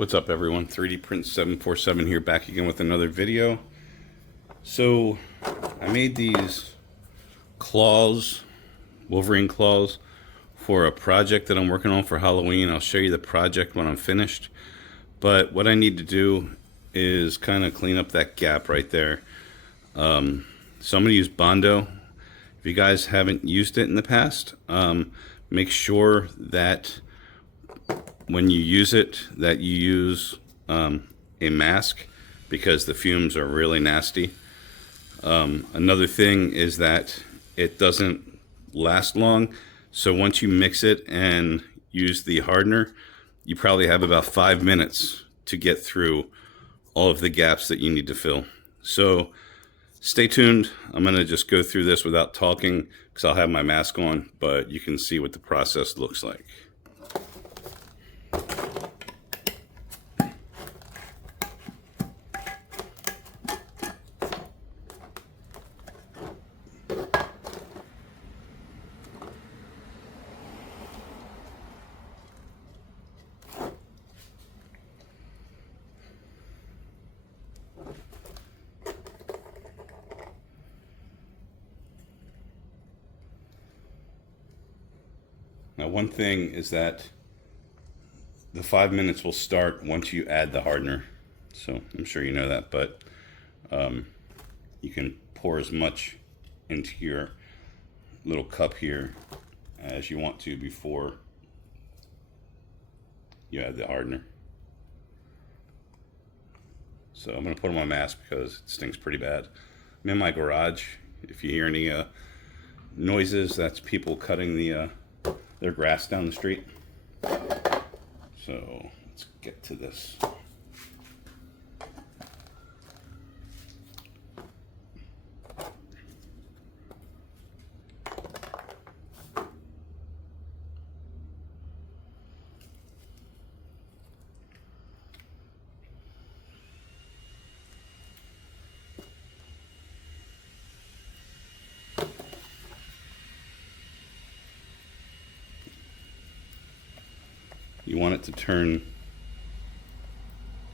What's up everyone, 3D Print 747 here, back again with another video. So I made these claws, Wolverine claws, for a project that I'm working on for Halloween. I'll show you the project when I'm finished. But what I need to do is kind of clean up that gap right there. So I'm going to use Bondo. If you guys haven't used it in the past, make sure that when you use it, that you use a mask, because the fumes are really nasty. Another thing is that it doesn't last long. So once you mix it and use the hardener, you probably have about 5 minutes to get through all of the gaps that you need to fill. So stay tuned. I'm going to just go through this without talking because I'll have my mask on, but you can see what the process looks like. Now, one thing is that the 5 minutes will start once you add the hardener. So I'm sure you know that, but you can pour as much into your little cup here as you want to before you add the hardener. So I'm going to put on my mask because it stinks pretty bad. I'm in my garage. If you hear any noises, that's people cutting their grass down the street. So let's get to this. You want it to turn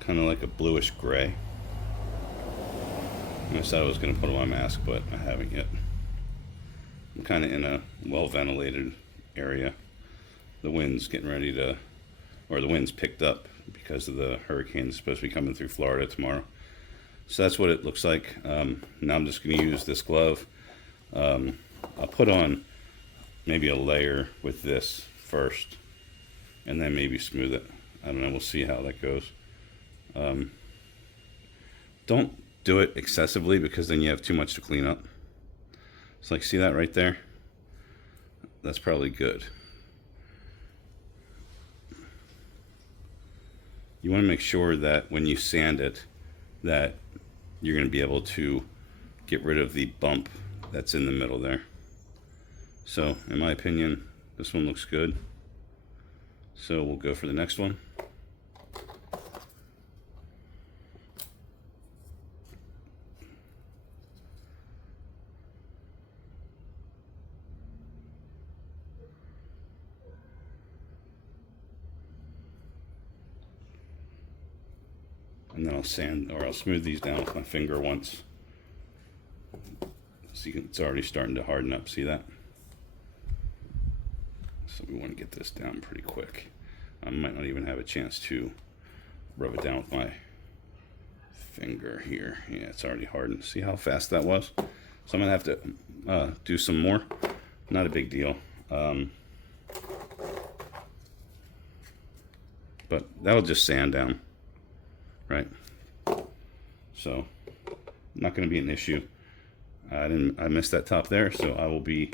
kind of like a bluish gray. I said I was going to put on my mask, but I haven't yet. I'm kind of in a well-ventilated area. The wind's getting ready to, or the wind's picked up because of the hurricane that's supposed to be coming through Florida tomorrow. So that's what it looks like. Now I'm just going to use this glove. I'll put on maybe a layer with this first, and then maybe smooth it. I don't know, we'll see how that goes. Don't do it excessively because then you have too much to clean up. It's like, see that right there? That's probably good. You want to make sure that when you sand it, that you're going to be able to get rid of the bump that's in the middle there. So in my opinion, this one looks good. So we'll go for the next one. And then I'll sand, or I'll smooth these down with my finger once. See, it's already starting to harden up, see that? So we want to get this down pretty quick. I might not even have a chance to rub it down with my finger here. Yeah, it's already hardened. See how fast that was? So I'm going to have to do some more. Not a big deal. But that'll just sand down, right? So not going to be an issue. I missed that top there, so I will be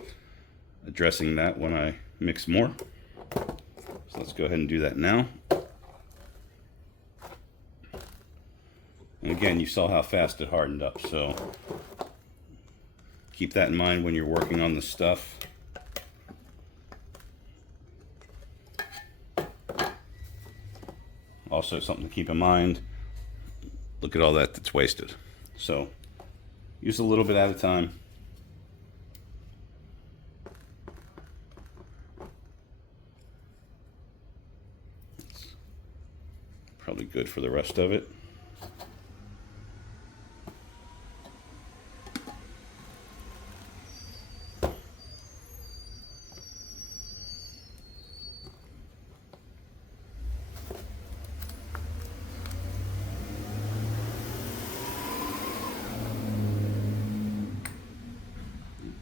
addressing that when I mix more. So let's go ahead and do that now. And again, you saw how fast it hardened up, so keep that in mind when you're working on the stuff. Also, something to keep in mind, look at all that's wasted. So use a little bit at a time. Probably good for the rest of it.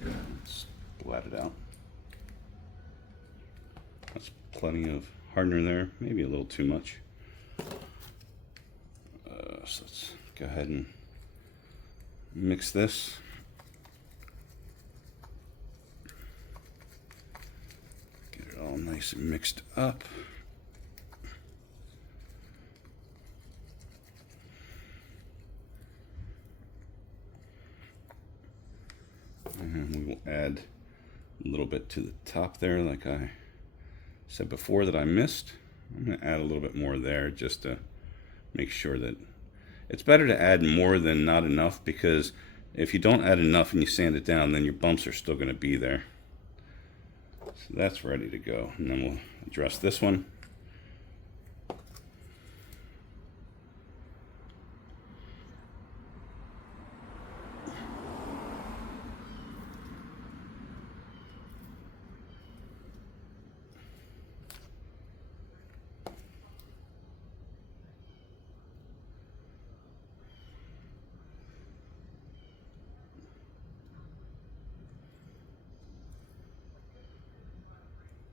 Let's blot it out. That's plenty of hardener there, maybe a little too much. So let's go ahead and mix this. Get it all nice and mixed up. And we will add a little bit to the top there, like I said before that I missed. I'm going to add a little bit more there just to make sure that it's better to add more than not enough, because if you don't add enough and you sand it down, then your bumps are still going to be there. So that's ready to go. And then we'll address this one.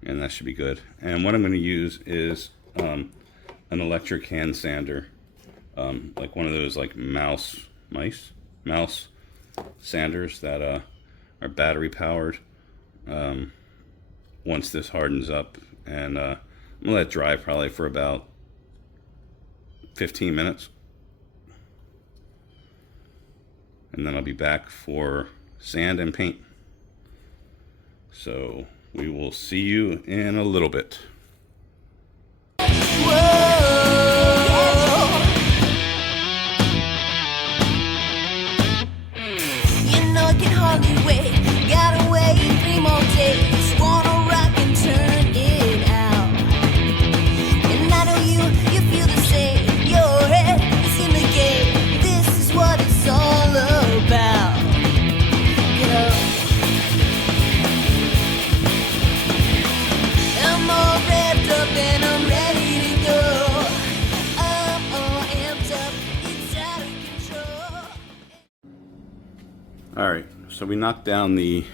And that should be good. And what I'm going to use is an electric hand sander, like one of those like mouse sanders that are battery powered. Once this hardens up, and I'm gonna let it dry probably for about 15 minutes, and then I'll be back for sand and paint. So we will see you in a little bit. Alright, so we knocked down the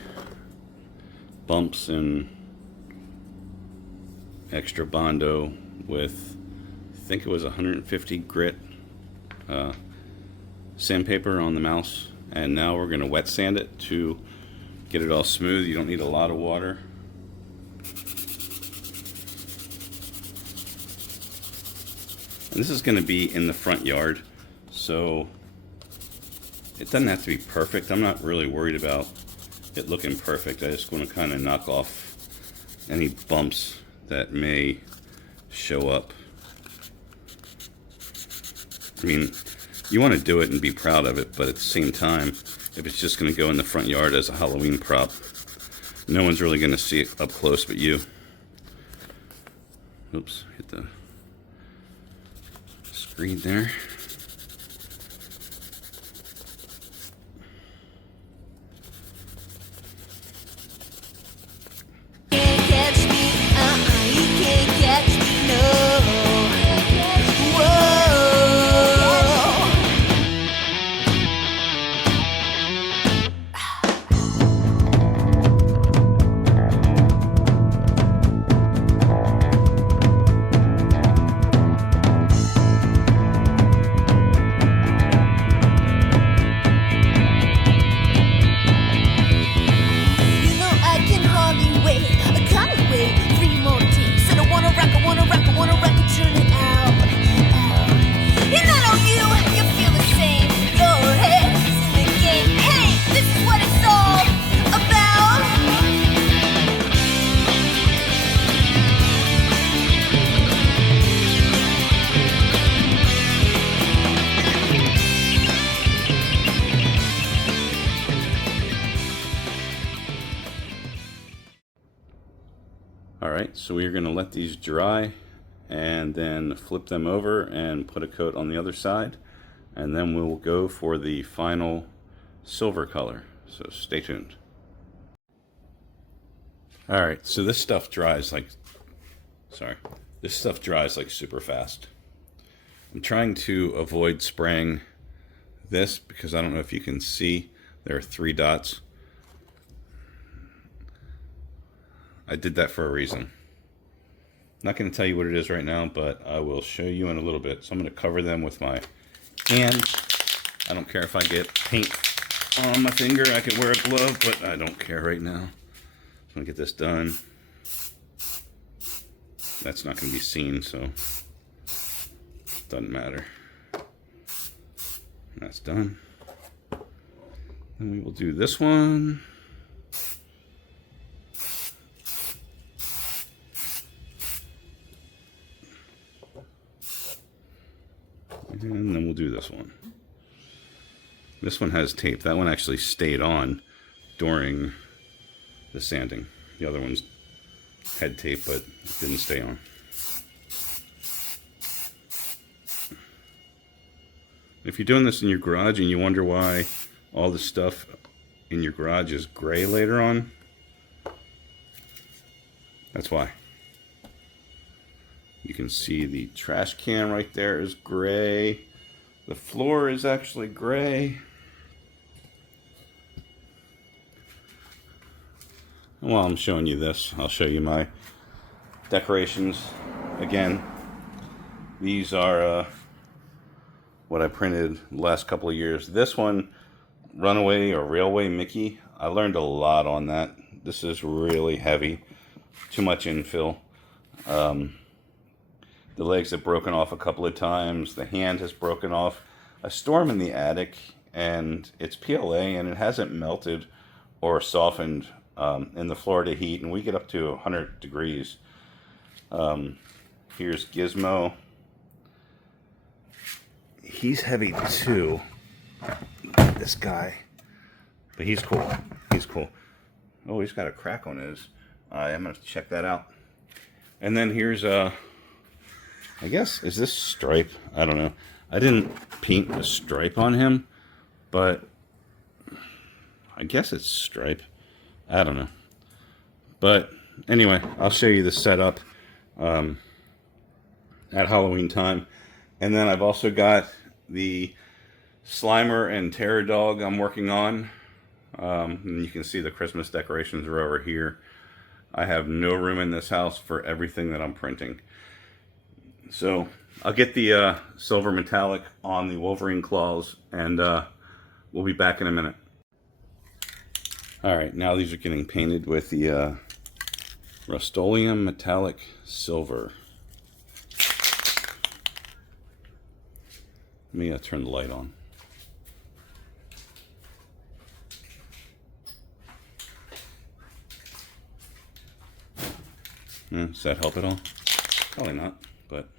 bumps and extra Bondo with, I think it was 150 grit sandpaper on the mouse, and now we're going to wet sand it to get it all smooth. You don't need a lot of water. And this is going to be in the front yard, so it doesn't have to be perfect. I'm not really worried about it looking perfect. I just want to kind of knock off any bumps that may show up. I mean, you want to do it and be proud of it, but at the same time, if it's just going to go in the front yard as a Halloween prop, no one's really going to see it up close but you. Oops, hit the screen there. Alright, so we're going to let these dry, and then flip them over and put a coat on the other side, and then we'll go for the final silver color. So stay tuned. Alright, so this stuff dries like super fast. I'm trying to avoid spraying this because I don't know if you can see, there are 3 dots. I did that for a reason. I'm not going to tell you what it is right now, but I will show you in a little bit. So I'm going to cover them with my hands. I don't care if I get paint on my finger. I could wear a glove, but I don't care right now. I'm going to get this done. That's not going to be seen, so it doesn't matter. That's done. Then we will do this one. And then we'll do this one. This one has tape. That one actually stayed on during the sanding. The other one's had tape, but it didn't stay on. If you're doing this in your garage and you wonder why all the stuff in your garage is gray later on, that's why. You can see the trash can right there is gray. The floor is actually gray. And while I'm showing you this, I'll show you my decorations again. These are what I printed the last couple of years. This one, Runaway or Railway Mickey, I learned a lot on that. This is really heavy, too much infill. The legs have broken off a couple of times. The hand has broken off. I store them in the attic, and it's PLA, and it hasn't melted or softened in the Florida heat, and we get up to 100 degrees. Here's Gizmo. He's heavy too, this guy, but he's cool. He's cool. Oh, he's got a crack on his eye. I'm going to check that out. And then here's I guess, is this stripe? I don't know. I didn't paint a stripe on him, but I guess it's stripe. I don't know. But anyway, I'll show you the setup at Halloween time. And then I've also got the Slimer and Terror Dog I'm working on. And you can see the Christmas decorations are over here. I have no room in this house for everything that I'm printing. So I'll get the silver metallic on the Wolverine claws, and we'll be back in a minute. Alright, now these are getting painted with the Rust-Oleum metallic silver. Let me turn the light on. Does that help at all? Probably not, but...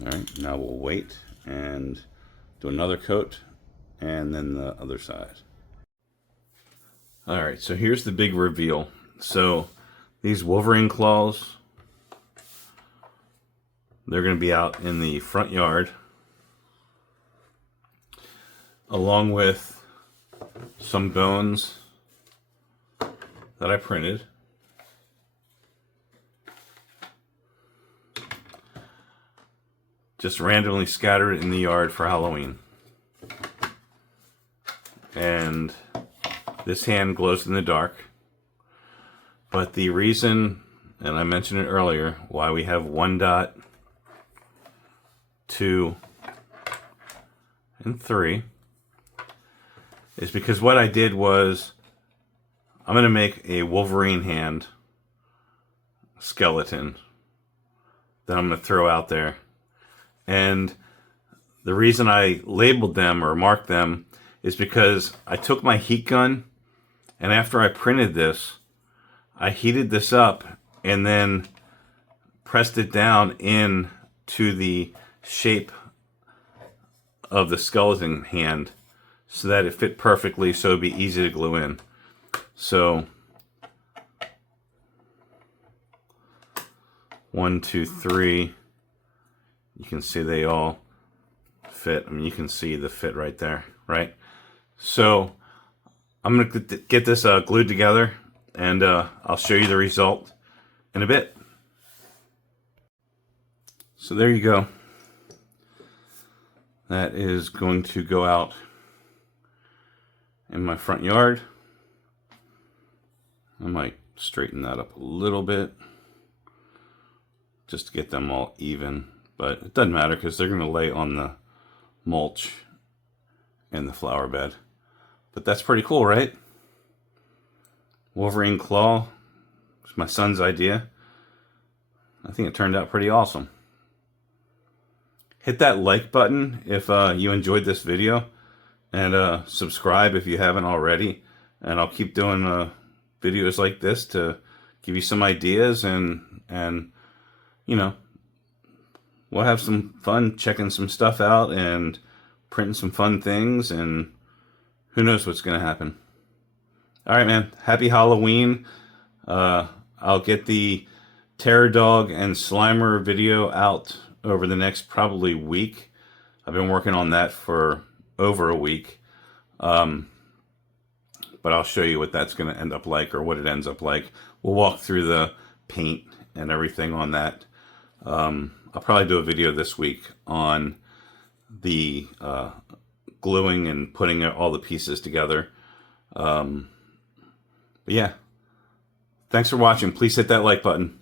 Alright, now we'll wait and do another coat and then the other side. Alright, so here's the big reveal. So these Wolverine claws, they're going to be out in the front yard along with some bones that I printed. Just randomly scattered in the yard for Halloween. And this hand glows in the dark. But the reason, and I mentioned it earlier, why we have 1 dot, 2, and 3 is because what I did was I'm going to make a Wolverine hand skeleton that I'm going to throw out there. And the reason I labeled them or marked them is because I took my heat gun, and after I printed this, I heated this up and then pressed it down into the shape of the skeleton hand so that it fit perfectly, so it'd be easy to glue in. So 1, 2, 3. You can see they all fit. I mean, you can see the fit right there, right? So I'm going to get this glued together, and I'll show you the result in a bit. So there you go. That is going to go out in my front yard. I might straighten that up a little bit just to get them all even, but it doesn't matter because they're going to lay on the mulch in the flower bed. But that's pretty cool, right? Wolverine claw. It's my son's idea. I think it turned out pretty awesome. Hit that like button if you enjoyed this video, and subscribe if you haven't already. And I'll keep doing videos like this to give you some ideas, and you know, we'll have some fun checking some stuff out and printing some fun things, and who knows what's going to happen. All right, man. Happy Halloween. I'll get the Terror Dog and Slimer video out over the next probably week. I've been working on that for over a week. But I'll show you what that's going to end up like, or what it ends up like. We'll walk through the paint and everything on that. I'll probably do a video this week on the gluing and putting all the pieces together. But yeah, thanks for watching. Please hit that like button.